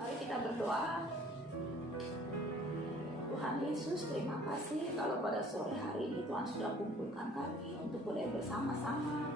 Mari kita berdoa. Tuhan Yesus, terima kasih kalau pada sore hari ini Tuhan sudah kumpulkan kami untuk boleh bersama-sama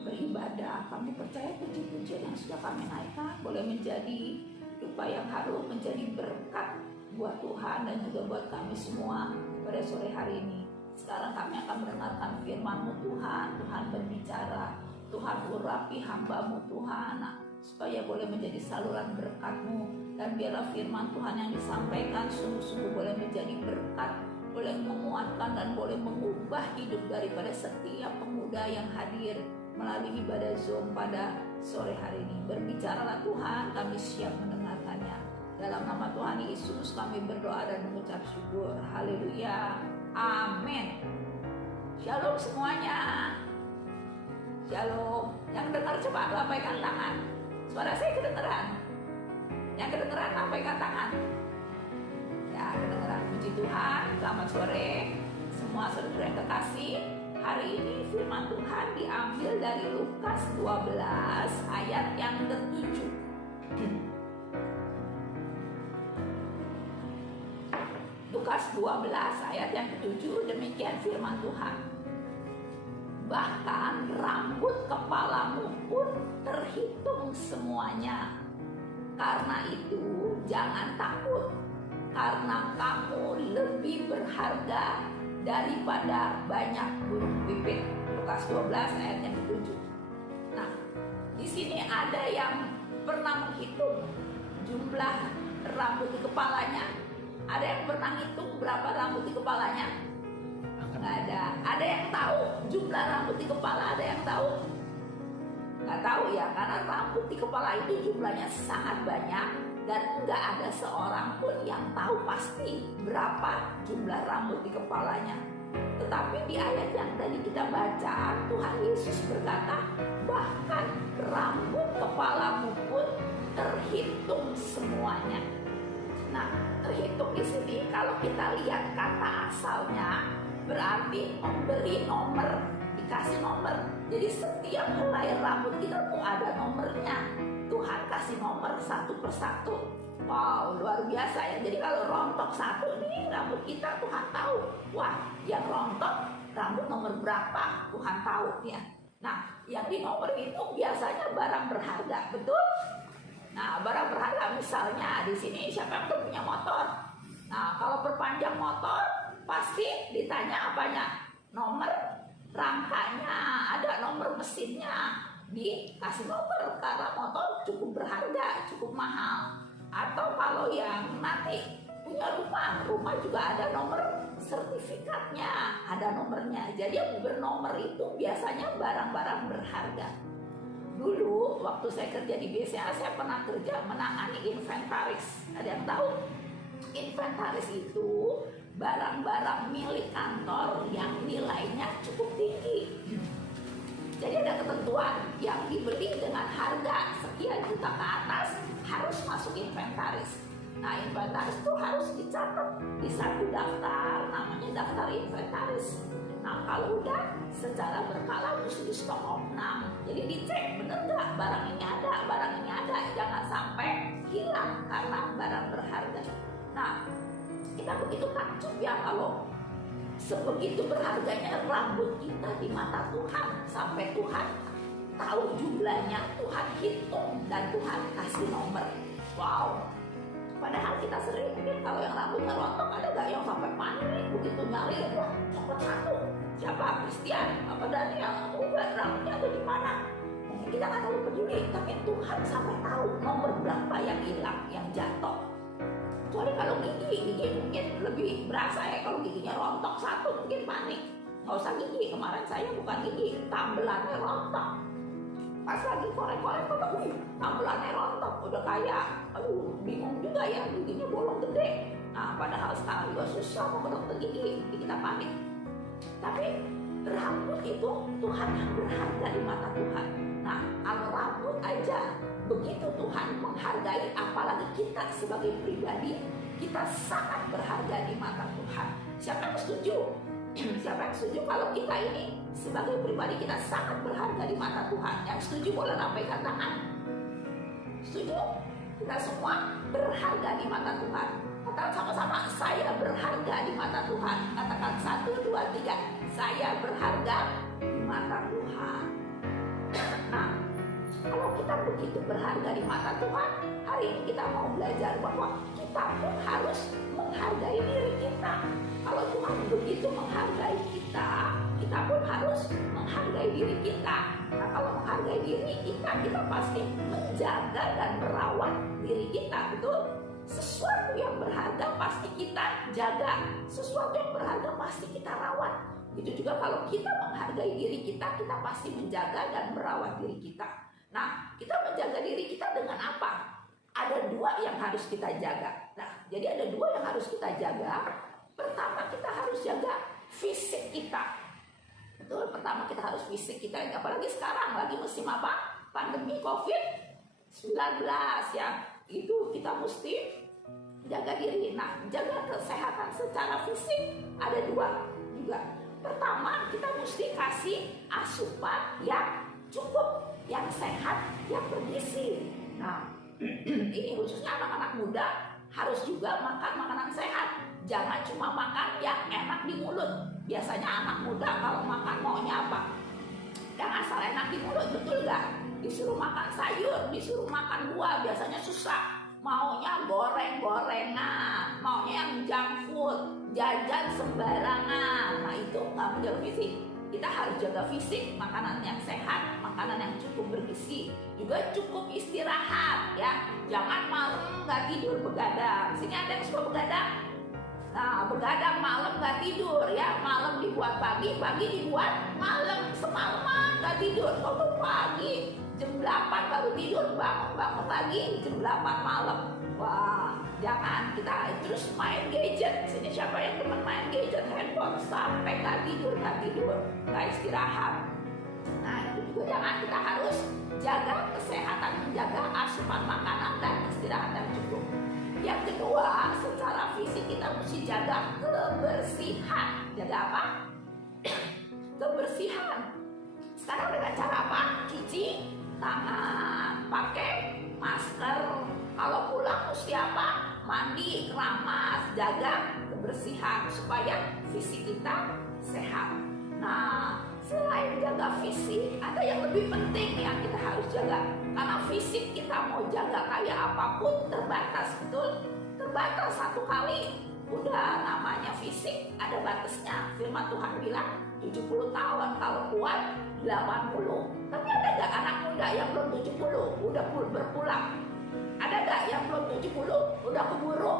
beribadah. Kami percaya puji-pujian yang sudah kami naikkan boleh menjadi rupa yang harum, menjadi berkat buat Tuhan dan juga buat kami semua pada sore hari ini. Sekarang kami akan mendengarkan firman-Mu Tuhan. Tuhan berbicara, Tuhan urapi hamba-Mu Tuhan, supaya boleh menjadi saluran berkat-Mu. Dan biarlah firman Tuhan yang disampaikan sungguh-sungguh boleh menjadi berkat, boleh menguatkan dan boleh mengubah hidup daripada setiap pemuda yang hadir melalui ibadah Zoom pada sore hari ini. Berbicaralah Tuhan, kami siap mendengarkannya. Dalam nama Tuhan Yesus kami berdoa dan mengucap syukur. Haleluya. Amin. Shalom semuanya. Shalom. Yang dengar coba lambaikan tangan. Suara saya kedengeran. Yang kedengeran lambaikan tangan. Ya, kedengeran. Puji Tuhan. Selamat sore semua saudara yang kekasih. Hari ini firman Tuhan diambil dari Lukas 12 ayat yang ke-7. Lukas 12 ayat yang ke-7, demikian firman Tuhan. Bahkan rambut kepalamu pun terhitung semuanya. Karena itu jangan takut, karena kamu lebih berharga daripada banyak burung pipit. Lukas 12 ayat yang ke-7. Nah, di sini ada yang pernah menghitung jumlah rambut di kepalanya. Ada yang pernah ngitung berapa rambut di kepalanya? Nggak ada. Ada yang tahu jumlah rambut di kepala? Ada yang tahu? Nggak tahu ya, karena rambut di kepala itu jumlahnya sangat banyak dan nggak ada seorang pun yang tahu pasti berapa jumlah rambut di kepalanya. Tetapi di ayat yang tadi kita baca, Tuhan Yesus berkata, bahkan rambut kepalamu pun terhitung semuanya. Nah, terhitung di sini kalau kita lihat kata asalnya berarti memberi nomor, dikasih nomor. Jadi setiap helai rambut kita tuh ada nomornya. Tuhan kasih nomor satu persatu. Wow, luar biasa ya. Jadi kalau rontok satu nih rambut kita, Tuhan tahu. Wah, yang rontok rambut nomor berapa, Tuhan tahu ya. Nah, yang di nomor itu biasanya barang berharga, betul? Nah, barang berharga misalnya di sini siapa yang punya motor? Nah, kalau perpanjang motor pasti ditanya apanya? Nomor rangkanya, ada nomor mesinnya, dikasih nomor karena motor cukup berharga, cukup mahal. Atau kalau yang nanti punya rumah juga ada nomor sertifikatnya, ada nomornya. Jadi yang bernomor itu biasanya barang-barang berharga. Dulu waktu saya kerja di BCA, saya pernah kerja menangani inventaris. Ada yang tahu? Inventaris itu barang-barang milik kantor yang nilainya cukup tinggi. Jadi ada ketentuan yang dibeli dengan harga sekian juta ke atas harus masuk inventaris. Nah, inventaris itu harus dicatat di satu daftar, namanya daftar inventaris. Nah, kalau udah secara berkala mesti di stok opnam. Jadi dicek bener nggak barang ini ada, jangan sampai hilang karena barang berharga. Nah, kita begitu takjub ya kalau sebegitu berharganya rambut kita di mata Tuhan, sampai Tuhan tahu jumlahnya, Tuhan hitung dan Tuhan kasih nomor. Wow. Padahal kita sering mungkin kalau yang rambutnya rontok, ada gak yang sampai panik begitu nyari, wah copot satu. Siapa? Christian? Apa Daniel? Enggak, rambutnya ada di mana? Mungkin kita nggak terlalu peduli, tapi Tuhan sampai tahu nomor berapa yang hilang, yang jatuh. Kecuali kalau gigi mungkin lebih berasa ya, kalau giginya rontok satu mungkin panik. Nggak usah gigi, kemarin saya bukan gigi, tambelannya rontok. Pas lagi korek-korek, tambelannya rontok, udah kayak, bingung juga ya, giginya bolong gede. Nah, padahal sekarang juga susah mau ke dokter gigi, kita panik. Tapi rambut itu Tuhan yang berharga di mata Tuhan. Nah, kalau rambut aja begitu Tuhan menghargai, apalagi kita sebagai pribadi, kita sangat berharga di mata Tuhan. Siapa yang setuju? Siapa yang setuju kalau kita ini sebagai pribadi kita sangat berharga di mata Tuhan? Yang setuju boleh lambaikan tangan. Setuju? Kita semua berharga di mata Tuhan. Katakan sama-sama, saya berharga di mata Tuhan. Katakan 1, 2, 3. Saya berharga di mata Tuhan. Nah, kalau kita begitu berharga di mata Tuhan, hari ini kita mau belajar bahwa kita pun harus menghargai diri kita. Kalau Tuhan begitu menghargai kita, kita pun harus menghargai diri kita. Nah, kalau menghargai diri kita pasti menjaga dan merawat diri kita, betul? Sesuatu yang berharga pasti kita jaga, sesuatu yang berharga pasti kita rawat. Itu juga kalau kita menghargai diri kita pasti menjaga dan merawat diri kita. Nah, kita menjaga diri kita dengan apa? Ada 2 yang harus kita jaga. Nah, jadi ada 2 yang harus kita jaga. Pertama, kita harus jaga fisik kita. Betul, pertama kita harus fisik kita. Apalagi sekarang lagi musim apa? Pandemi COVID-19 ya. Itu kita mesti jaga diri. Nah, jaga kesehatan secara fisik ada 2 juga. Pertama, kita mesti kasih asupan yang cukup, yang sehat, yang bergizi. Nah, ini khususnya anak-anak muda harus juga makan makanan sehat. Jangan cuma makan yang enak di mulut. Biasanya anak muda kalau makan maunya apa? Yang asal enak di mulut, betul nggak? Disuruh makan sayur, disuruh makan buah, biasanya susah. Maunya goreng-gorengan, maunya yang junk food, jajan sembarangan. Nah, itu nggak menjaga fisik. Kita harus jaga fisik, makanan yang sehat, makanan yang cukup bergizi, juga cukup istirahat ya. Jangan malam nggak tidur begadang. Sini ada yang suka begadang? Nah, begadang malam nggak tidur ya. Malam dibuat pagi, pagi dibuat malam. Semalaman nggak tidur, kalau pagi jam 8 baru tidur, bangun lagi jam 8 malam. Wah, jangan kita terus main gadget. Sini siapa yang teman main gadget, handphone sampai nggak tidur, nggak istirahat. Nah, itu juga jangan. Kita harus jaga kesehatan, menjaga asupan makanan dan istirahat yang cukup. Yang kedua, secara fisik kita mesti jaga kebersihan. Jaga apa? Kebersihan. Sekarang dengan cara apa? Cuci tangan, pakai masker. Kalau pulang mesti apa? Mandi, keramas, jaga kebersihan supaya fisik kita sehat. Nah, selain jaga fisik, ada yang lebih penting yang kita harus jaga. Karena fisik kita mau jaga kayak apapun terbatas, betul? Terbatas. Satu kali udah namanya fisik ada batasnya. Firman Tuhan bilang 70 tahun, kalau kuat 80. Tapi ada gak anak muda yang belum 70 udah berpulang? Ada gak yang belum 70 udah keburu?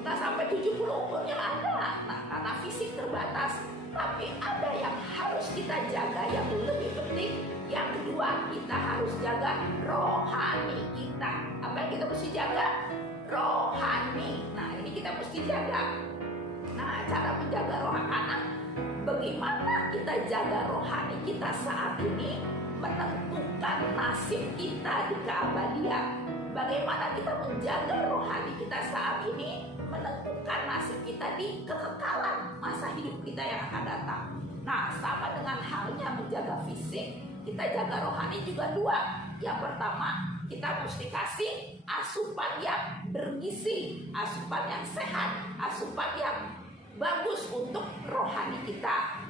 Nggak sampai 70 umurnya ada. Nah, karena fisik terbatas. Tapi ada yang harus kita jaga yang lebih penting. Yang kedua, kita harus jaga rohani kita. Apa yang kita mesti jaga? Rohani. Nah, ini kita mesti jaga. Nah, cara menjaga rohani anak, bagaimana kita jaga rohani kita saat ini menentukan nasib kita di keabadian. Bagaimana kita menjaga rohani kita saat ini menentukan nasib kita di kekekalan masa hidup kita yang akan datang. Nah, sama dengan halnya menjaga fisik, kita jaga rohani juga 2. Yang pertama, kita mesti kasih asupan yang bergizi, asupan yang sehat, asupan yang bagus untuk rohani kita.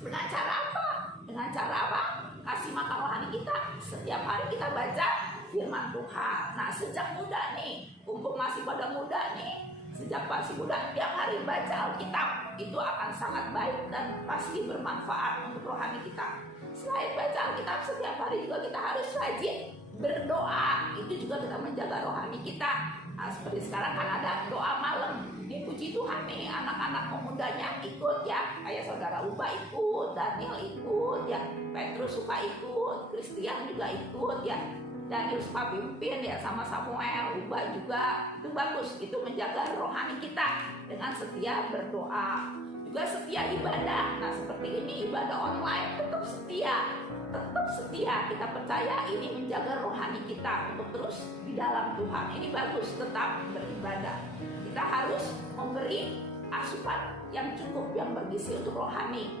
Dengan cara apa? Dengan cara apa? Kasih makan rohani kita. Setiap hari kita baca firman Tuhan. Nah, sejak muda nih, mumpung masih pada muda nih, sejak masih muda, tiap hari baca Alkitab. Itu akan sangat baik dan pasti bermanfaat untuk rohani kita. Selain baca Alkitab, setiap hari juga kita harus rajin berdoa. Itu juga kita menjaga rohani kita. Nah, seperti sekarang kan ada doa malam. Ini puji Tuhan nih, anak-anak pemudanya ikut ya. Kayak saudara Uba ikut, Daniel ikut ya, Petrus suka ikut, Christian juga ikut ya, Daniel suka pimpin ya, sama Samuel, Uba juga. Itu bagus, itu menjaga rohani kita dengan setia berdoa. Juga setia ibadah. Nah, seperti ini ibadah online tetap setia. Tetap setia, kita percaya ini menjaga rohani kita untuk terus di dalam Tuhan. Ini bagus, tetap beribadah. Kita harus memberi asupan yang cukup, yang bergizi untuk rohani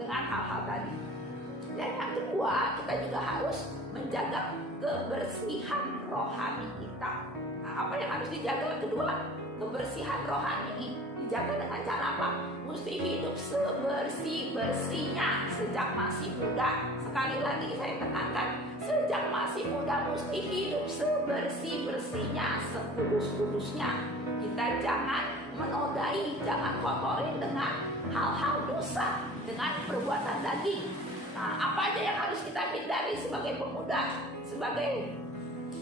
dengan hal-hal tadi. Dan yang kedua, kita juga harus menjaga kebersihan rohani kita. Nah, apa yang harus dijaga? Kedua, kebersihan rohani dijaga dengan cara apa? Mesti hidup sebersih-bersihnya sejak masih muda. Sekali lagi saya tekankan, sejak masih muda mesti hidup sebersih-bersihnya, sekudus-kudusnya. Kita jangan menodai, jangan kotorin dengan hal-hal dosa, dengan perbuatan daging. Nah, apa aja yang harus kita hindari sebagai pemuda, sebagai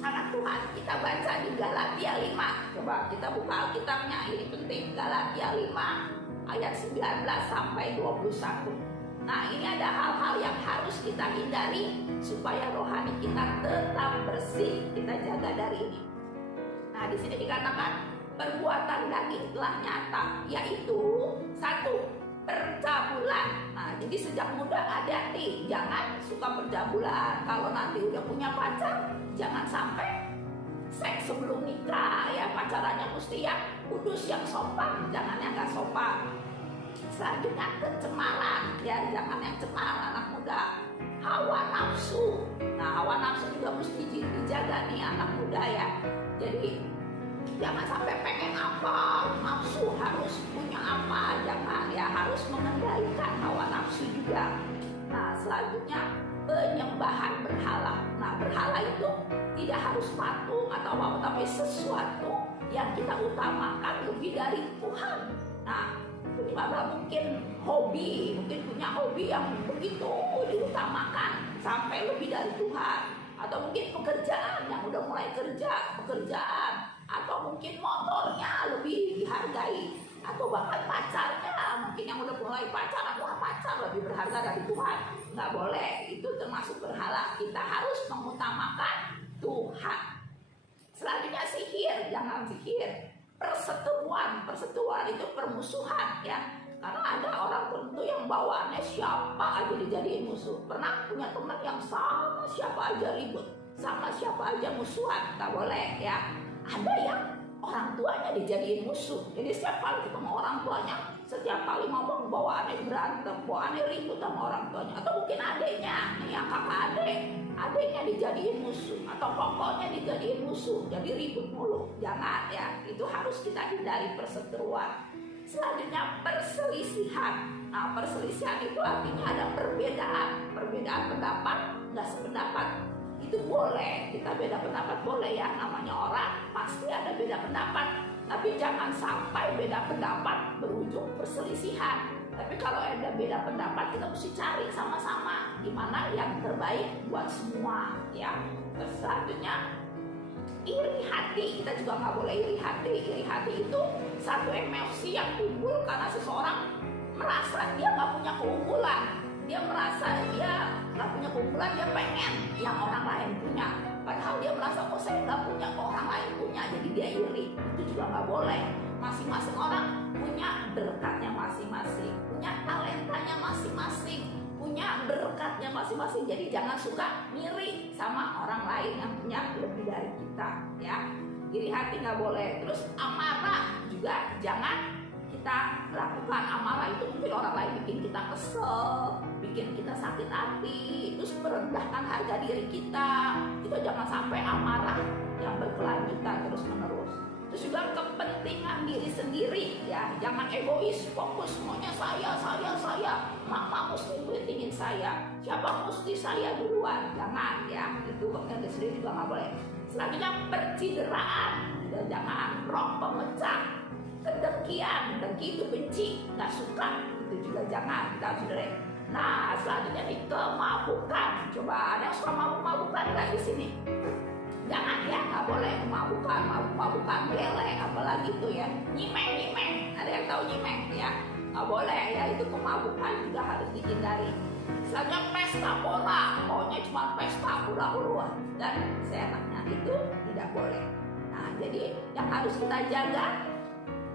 anak Tuhan? Kita baca di Galatia 5. Coba kita buka Alkitabnya, ini penting. Galatia 5 ayat 19 sampai 21. Nah, ini ada hal-hal yang harus kita hindari supaya rohani kita tetap bersih. Kita jaga dari ini. Nah, di sini dikatakan perbuatan daging telah nyata, yaitu 1, percabulan. Nah, jadi sejak muda hati-hati, jangan suka percabulan. Kalau nanti udah punya pacar, jangan sampai seks sebelum nikah. Ya, pacarannya mesti yang kudus, yang sopan, jangan yang gak sopan. Selanjutnya kecemaran, ya jangan yang cemar anak muda. Hawa nafsu. Nah, hawa nafsu juga mesti dijaga nih anak muda ya. Jadi jangan sampai pengen apa, nafsu harus punya apa, jangan ya, harus mengendalikan hawa nafsu juga. Nah, selanjutnya penyembahan berhala. Nah, berhala itu tidak harus patung atau apa, tapi sesuatu yang kita utamakan lebih dari Tuhan. Nah, mungkin mungkin punya hobi yang begitu diutamakan sampai lebih dari Tuhan, atau mungkin pekerjaan yang udah mulai pekerjaan, atau mungkin motornya lebih dihargai, atau bahkan pacarnya mungkin yang udah mulai pacaran, wah pacar lebih berharga dari Tuhan. Nggak boleh, itu termasuk berhala. Kita harus mengutamakan Tuhan. Selanjutnya sihir, jangan sihir. Perseteruan itu permusuhan ya. Karena ada orang tertentu yang bawaannya siapa aja dijadiin musuh. Pernah punya teman yang sama siapa aja ribut, sama siapa aja musuhan. Nggak boleh ya. Ada yang orang tuanya dijadiin musuh. Jadi setiap kali ketemu orang tuanya, setiap kali ngomong bawaannya berantem, bawaannya ribut sama orang tuanya. Atau mungkin adiknya, yang kakak adiknya dijadiin musuh, atau pokoknya dijadiin musuh, jadi ribut mulu. Jangan ya, itu harus kita hindari perseteruan. Selanjutnya perselisihan. Nah, perselisihan itu artinya ada perbedaan pendapat, nggak sependapat. Itu boleh, kita beda pendapat boleh ya, namanya orang pasti ada beda pendapat. Tapi jangan sampai beda pendapat berujung perselisihan. Tapi kalau ada beda pendapat, kita mesti cari sama-sama gimana yang terbaik buat semua ya. Terus selanjutnya iri hati, kita juga nggak boleh iri hati. Iri hati itu satu emosi yang timbul karena seseorang merasa dia nggak punya keunggulan. Dia merasa dia nggak punya keunggulan, dia pengen yang orang lain punya. Padahal dia merasa kok saya nggak punya, kok orang lain punya, jadi dia iri. Itu juga nggak boleh. Masing-masing orang punya berkatnya masing-masing, punya talentanya masing-masing, punya berkatnya masing-masing. Jadi jangan suka ngiri sama orang lain yang punya lebih dari kita ya. Iri hati nggak boleh. Terus amarah juga jangan kita lakukan. Amarah itu mungkin orang lain bikin kita kesel, bikin kita sakit hati, terus merendahkan harga diri kita. Kita jangan sampai amarah yang berkelanjutan terus menerus. Terus juga kepentingan diri sendiri ya, jangan egois, fokus semuanya saya. Mama mesti pentingin saya, siapa mesti saya duluan, jangan ya. Itu kepentingan diri sendiri juga nggak boleh. Selanjutnya percideraan, dan jangan roh pemecah, kedengkian, dengki itu benci, nggak suka, itu juga jangan kita hindari. Nah, selanjutnya nih kemabukan. Coba ada yang suka mabuk-mabukan nggak di sini? Jangan ya, nggak boleh mabuk-mabukan, geleng, apalagi itu ya, nyimeng. Ada yang tahu nyimeng ya? Nggak boleh ya, itu kemabukan juga harus dihindari. Selanjutnya pesta pora, pokoknya cuma pesta hura-hura dan seenaknya, itu tidak boleh. Nah, jadi yang harus kita jaga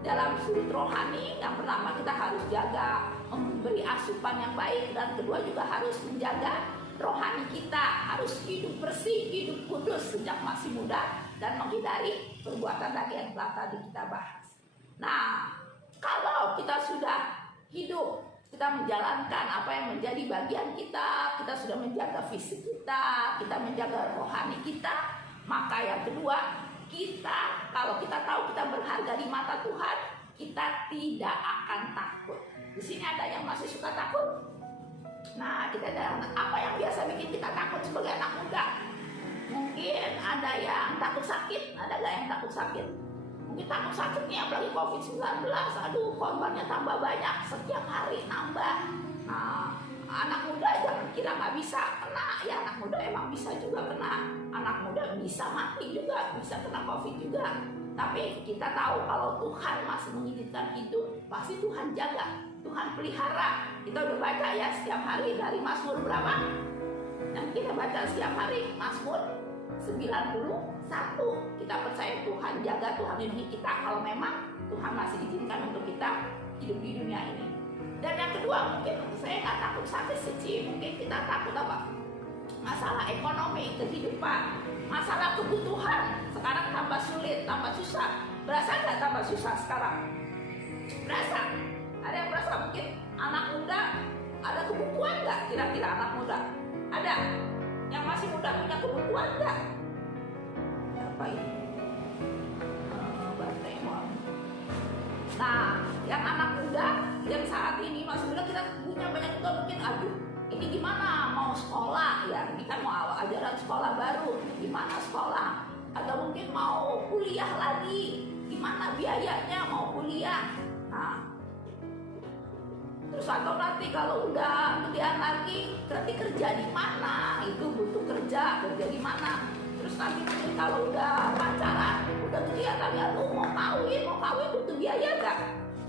dalam sudut rohani, yang pertama kita harus jaga memberi asupan yang baik, dan kedua juga harus menjaga rohani kita, harus hidup bersih, hidup kudus sejak masih muda, dan menghindari perbuatan daging yang telah tadi kita bahas. Nah, kalau kita sudah hidup kita menjalankan apa yang menjadi bagian kita, kita sudah menjaga fisik kita, kita menjaga rohani kita, maka yang kedua, kita kalau kita tahu kita berharga di mata Tuhan, kita tidak akan takut. Di sini ada yang masih suka takut. Nah, kita ada apa yang biasa bikin kita takut sebagai anak muda? Mungkin ada yang takut sakit, ada gak yang takut sakit? Mungkin takut sakitnya apalagi COVID-19, aduh korbannya tambah banyak, setiap hari nambah. Nah, anak muda jangan kira gak bisa kena, ya anak muda emang bisa juga kena. Anak muda bisa mati juga, bisa kena COVID juga. Tapi kita tahu kalau Tuhan masih mengizinkan hidup, pasti Tuhan jaga, Tuhan pelihara. Kita udah baca ya setiap hari dari Mazmur berapa? Yang kita baca setiap hari Mazmur 91. Kita percaya Tuhan jaga, Tuhan lindungi kita kalau memang Tuhan masih izinkan untuk kita hidup di dunia ini. Dan yang kedua, mungkin saya nggak takut sakit sih, mungkin kita takut apa? Masalah ekonomi, kehidupan, masalah kebutuhan. Sekarang tambah sulit, tambah susah. Berasa nggak tambah susah sekarang? Berasa? Ada yang berasa? Mungkin anak muda ada kebutuhan nggak? Kira-kira anak muda ada? Yang masih muda punya kebutuhan nggak? Apa ini? Baterai mau. Nah, yang anak muda yang saat ini masih muda kita punya banyak juga mungkin aduh ini gimana mau sekolah ya, ini kan mau ajaran sekolah baru, gimana sekolah, atau mungkin mau kuliah lagi, gimana biayanya mau kuliah. Nah, terus atau nanti kalau udah gedean lagi nanti kerja di mana, itu butuh kerja di mana. Terus nanti kalau udah pacaran, udah gedean lagi, aduh mau kawin butuh biaya gak?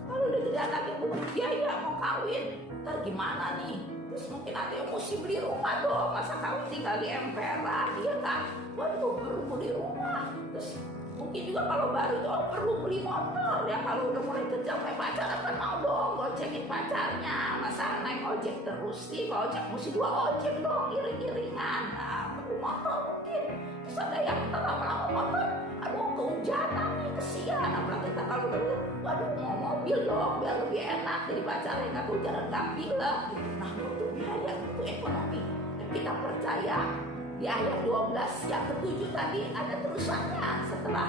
Kalau udah gedean lagi butuh biaya, mau kawin, ntar gimana nih? Terus mungkin ada yang mesti beli rumah dong, masa kawin tinggal di emperan, dia kan? Waduh perlu beli rumah. Terus mungkin juga kalau baru itu perlu beli motor, ya kalau udah mulai kerja mulai pacaran kan mau dong gocekin pacarnya, masa naik ojek terus sih, kalau ojek mesti 2 ojek dong, iring-iringan. Nah, perlu motor mungkin. Terus ada yang lama-lama motor, aduh kehujanan nih, kesian. Apalagi kita kalau udah waduh mau mobil dong, biar lebih enak jadi pacarnya nggak kehujanan, nggak pilek gitu. Nah itu biaya, itu ekonomi. Dan kita percaya di ayat 12 yang ke-7 tadi ada terusannya setelah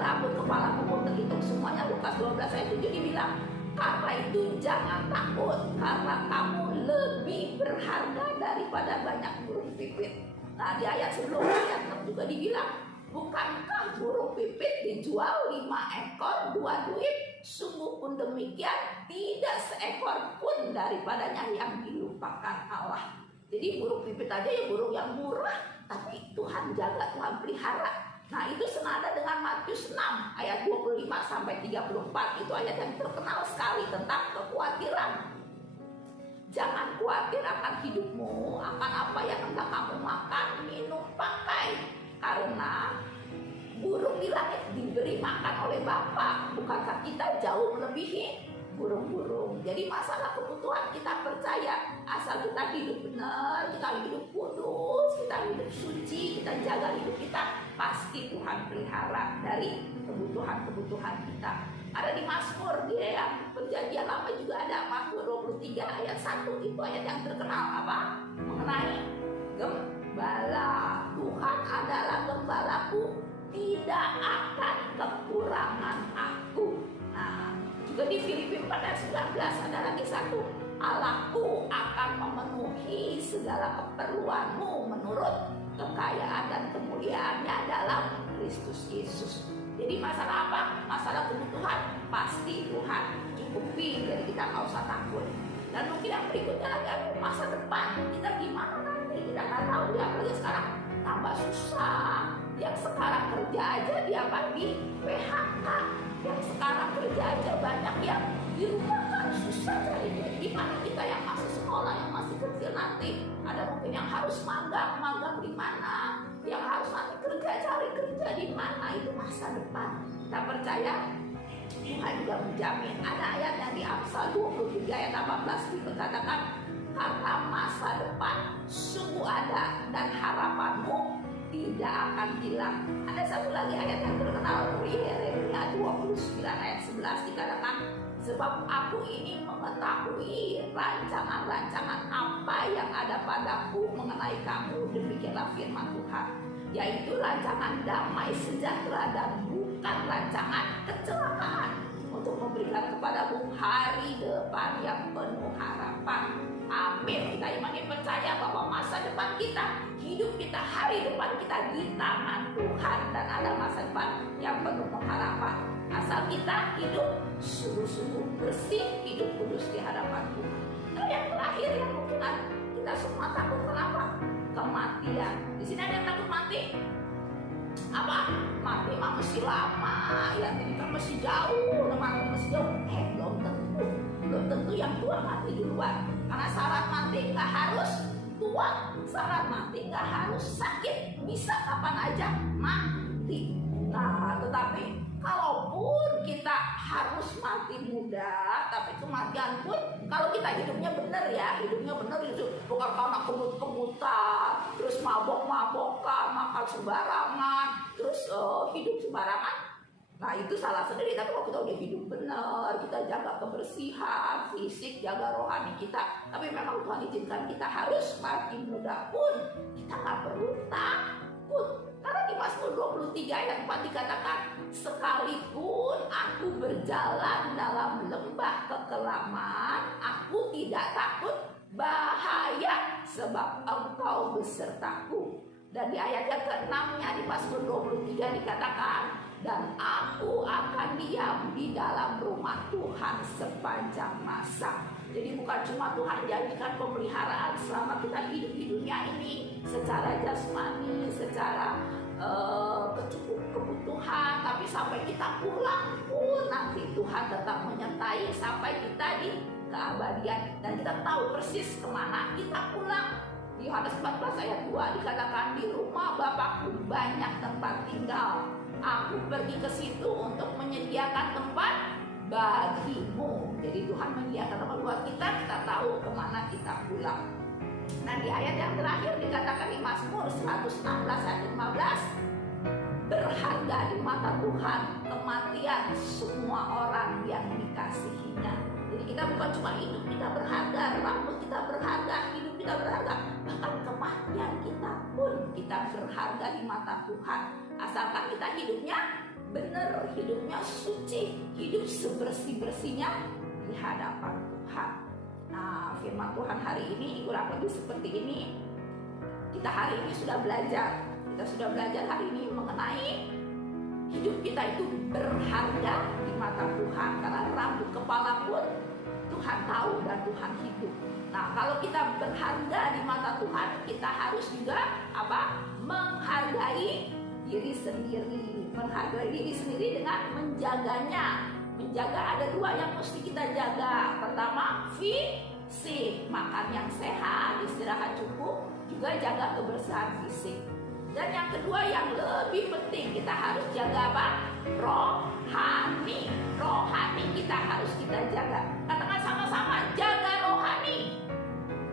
rambut kepala pun terhitung semuanya. Lukas 12 ayat 7 dibilang, karena itu jangan takut, karena kamu lebih berharga daripada banyak burung pipit. Nah di ayat sebelumnya ayat 6 juga dibilang, bukankah burung pipit dijual 5 ekor 2 duit? Sungguh pun demikian tidak seekor pun daripadanya yang dilupakan Allah. Jadi burung pipit aja ya burung yang murah, tapi Tuhan jaga, Tuhan pelihara. Nah itu senada dengan Matius 6 ayat 25 sampai 34. Itu ayat yang terkenal sekali tentang kekhawatiran. Jangan khawatir akan hidupmu, akan apa yang hendak kamu makan, minum, pakai. Karena burung di langit diberi makan oleh Bapa, bukankah kita jauh melebihi burung-burung? Jadi masalah kebutuhan kita percaya, asal kita hidup benar, kita hidup kudus, kita hidup suci, kita jaga hidup kita, pasti Tuhan pelihara dari kebutuhan-kebutuhan kita. Ada di Mazmur, di ayat Perjanjian Lama juga ada Mazmur 23 ayat 1, itu ayat yang terkenal apa? Mengenai gembala. Tuhan adalah gembalaku, tidak akan kekurangan aku. Nah, juga di Filipi 4 ayat 19 ada lagi satu, Allahku akan memenuhi segala keperluanmu menurut kekayaan dan kemuliaannya dalam Kristus Yesus. Jadi masalah apa? Masalah kebutuhan pasti Tuhan cukupi, jadi kita nggak usah takut. Dan mungkin yang berikutnya lagi masa depan kita gimana nanti, kita nggak tahu ya, apalagi sekarang tambah susah. Yang sekarang kerja aja dia di PHK, yang sekarang kerja aja banyak yang dirumahkan, susah cari duit. Gimana kita yang masih sekolah, yang masih kecil nanti, ada mungkin yang harus magang di mana, yang harus nanti kerja, cari kerja di mana, itu masa depan. Kita percaya Tuhan juga menjamin. Ada ayat yang di Amsal 23 ayat 18 dikatakan, karena masa depan sungguh ada dan harapanmu tidak akan hilang. Ada satu lagi ayat yang terkenal di Yeremia 29 ayat 11 dikatakan, Sebab aku ini mengetahui rancangan-rancangan apa yang ada padaku mengenai kamu, demikianlah firman Tuhan, yaitu rancangan damai sejahtera dan bukan rancangan kecelakaan, untuk memberikan kepadamu hari depan yang penuh harapan. Amin. Kita imani percaya bahwa masa depan kita, hidup kita, hari depan kita di tangan Tuhan, dan ada masa depan yang penuh pengharapan. Asal kita hidup sungguh-sungguh bersih, hidup kudus di hadapan Tuhan. Nah, yang terakhir yang mungkin kita semua takut, kenapa? Kematian. Di sini ada yang takut mati. Apa? Mati mah masih lama, ya ini kan masih jauh, mati masih jauh. Belum tentu yang tua mati duluan. Karena syarat mati nggak harus tua, syarat mati nggak harus sakit, bisa kapan aja mati. Nah, tetapi kalaupun kita harus mati muda, tapi kematian pun kalau kita hidupnya benar ya, hidupnya benar itu bukan karena kebut-kebutan, terus mabok-mabokan, makan sembarangan, terus hidup sembarangan. Nah, itu salah sendiri. Tapi kalau kita udah hidup benar, kita jaga kebersihan fisik, jaga rohani kita, tapi memang Tuhan izinkan kita harus mati muda pun, kita nggak perlu takut. Karena di Mazmur 23 ayat 4 dikatakan, sekalipun aku berjalan dalam lembah kekelaman, aku tidak takut bahaya, sebab Engkau besertaku. Dan di ayat yang ke-6-nya di Mazmur 23 dikatakan, dan aku akan diam di dalam rumah Tuhan sepanjang masa. Jadi bukan cuma Tuhan janjikan pemeliharaan selama kita hidup di dunia ini secara jasmani, secara kebutuhan, tapi sampai kita pulang pun nanti Tuhan tetap menyertai sampai kita di keabadian. Dan kita tahu persis kemana kita pulang. Di Yohanes 14 ayat 2 dikatakan, di rumah Bapakku banyak tempat tinggal. Aku pergi ke situ untuk menyediakan tempat bagimu. Jadi Tuhan menyediakan tempat buat kita, kita tahu kemana kita pulang. Nah, di ayat yang terakhir dikatakan di Mazmur 116 ayat 15, berharga di mata Tuhan kematian semua orang yang dikasihinya. Jadi kita bukan cuma hidup kita berharga, rambut kita berharga, hidup kita berharga, bahkan kematian kita pun kita berharga di mata Tuhan. Asalkan kita hidupnya benar, hidupnya suci, hidup sebersih-bersihnya di hadapan Tuhan. Nah, firman Tuhan hari ini kurang lebih seperti ini. Kita hari ini sudah belajar. Kita sudah belajar hari ini mengenai hidup kita itu berharga di mata Tuhan. Karena rambut kepala pun Tuhan tahu dan Tuhan hidup. Nah, kalau kita berharga di mata Tuhan, kita harus juga apa? Menghargai diri sendiri. Menghargai diri sendiri dengan menjaganya. Menjaga ada dua yang mesti kita jaga. Pertama, fisik, makan yang sehat, istirahat cukup, juga jaga kebersihan fisik. Dan yang kedua yang lebih penting, kita harus jaga apa? Rohani. Rohani kita harus kita jaga. Katakan sama-sama, jaga rohani.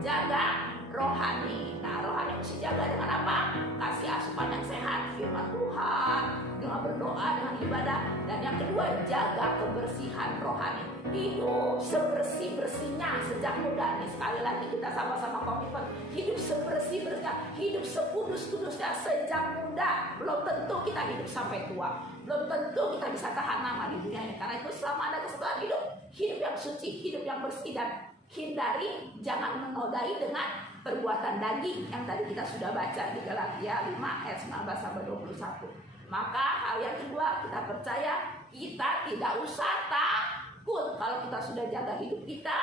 Jaga rohani. Nah, rohani mesti jaga dengan apa? Kasih asupan yang sehat, firman Tuhan, dengan berdoa, dengan ibadah. Dan yang kedua, jaga kebersihan rohani. Hidup sebersih-bersihnya sejak muda. Nih, sekali lagi kita sama-sama komitmen. Hidup sebersih-bersihnya, hidup sekudus-kudusnya sejak muda. Belum tentu kita hidup sampai tua. Belum tentu kita bisa tahan lama di dunia ini. Karena itu selama ada kesempatan hidup, hidup yang suci, hidup yang bersih, dan hindari, jangan menodai dengan perbuatan daging yang tadi kita sudah baca di Galatia 5 ayat 19-21. Maka hal yang kedua, kita percaya kita tidak usah takut kalau kita sudah jaga hidup kita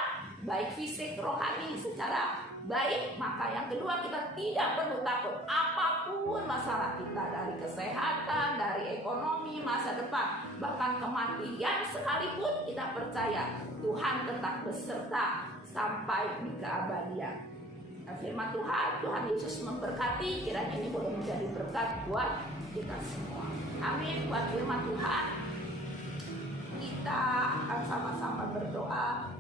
baik fisik, rohani secara baik. Maka yang kedua, kita tidak perlu takut apapun masalah kita, dari kesehatan, dari ekonomi, masa depan, bahkan kematian sekalipun, kita percaya Tuhan tetap beserta sampai di keabadian. Firman Tuhan, Tuhan Yesus memberkati, kiranya ini boleh menjadi berkat buat kita semua. Amin. Buat firman Tuhan, kita akan sama-sama berdoa.